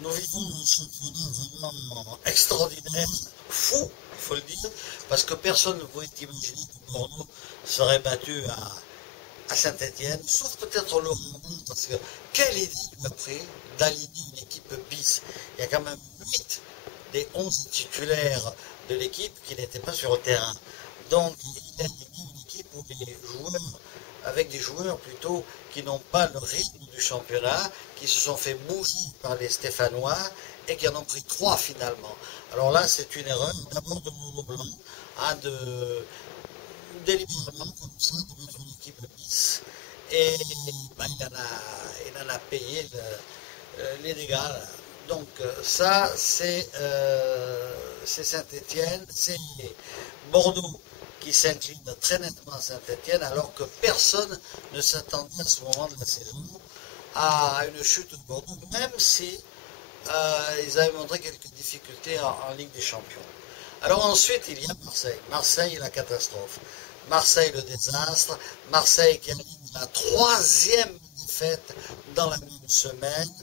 Nous vivons un championnat vraiment extraordinaire, fou, il faut le dire, parce que personne ne pouvait imaginer que Bordeaux serait battu à Saint-Étienne, sauf peut-être Laurent, parce que quelle idée il a pris d'aligner une équipe bis. Il y a quand même 8 des 11 titulaires de l'équipe qui n'étaient pas sur le terrain. Donc il a aligné une équipe où les joueurs, avec des joueurs plutôt qui n'ont pas le rythme du championnat, qui se sont fait bouger par les Stéphanois et qui en ont pris 3 finalement. Alors là, c'est une erreur d'abord de Mauro Blanc, hein, délibérément comme ça de mettre une équipe bis. Et ben, il en a payé les dégâts. Là. Donc ça, c'est Saint-Étienne, c'est Bordeaux qui s'incline très nettement à Saint-Étienne, alors que personne ne s'attendait à ce moment de la saison à une chute de Bordeaux, même si ils avaient montré quelques difficultés en Ligue des Champions. Alors ensuite, il y a Marseille. Marseille, la catastrophe. Marseille, le désastre. Marseille qui a eu la troisième défaite dans la même semaine.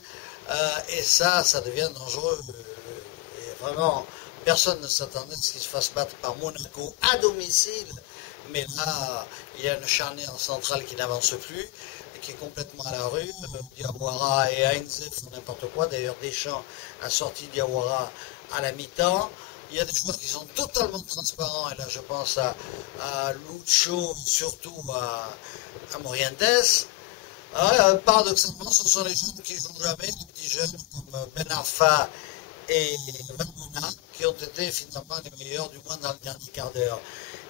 Et ça devient dangereux. Et vraiment, personne ne s'attendait à ce qu'il se fasse battre par Monaco à domicile. Mais là, il y a une charnière centrale qui n'avance plus, et qui est complètement à la rue. Diawara et Heinze font n'importe quoi. D'ailleurs, Deschamps a sorti Diawara à la mi-temps. Il y a des joueurs qui sont totalement transparents, et là je pense à Lucho, surtout à Morientes. Paradoxalement, ce sont les jeunes qui jouent jamais, les petits jeunes comme Ben Arfa et Valbuena, qui ont été finalement les meilleurs, du moins dans le dernier quart d'heure.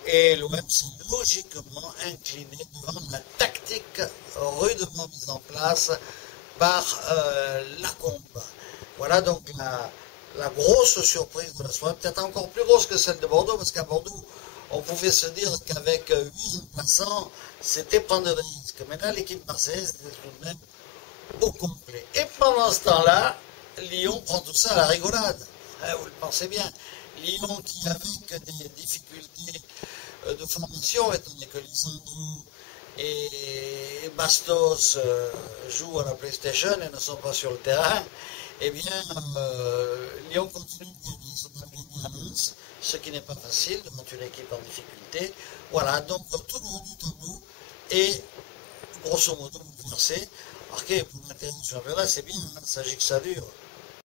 Et l'OM s'est logiquement incliné devant la tactique rudement mise en place par Lacombe. Voilà donc la grosse surprise de la soirée, peut-être encore plus grosse que celle de Bordeaux, parce qu'à Bordeaux, on pouvait se dire qu'avec 8 remplaçants, c'était prendre des risques. Mais là, l'équipe marseillaise était tout de même au complet. Et pendant ce temps-là, Lyon prend tout ça à la rigolade. Vous le pensez bien. Lyon qui, avec des difficultés de formation, étant donné que Lisandro et Bastos jouent à la PlayStation et ne sont pas sur le terrain, eh bien, Lyon continue de gagner, ils sont gagner à Lens, ce qui n'est pas facile devant une équipe en difficulté. Voilà, donc tout le haut du tableau est grosso modo bouleversé. Marqué pour l'intérêt du championnat, c'est bien, il s'agit que ça dure.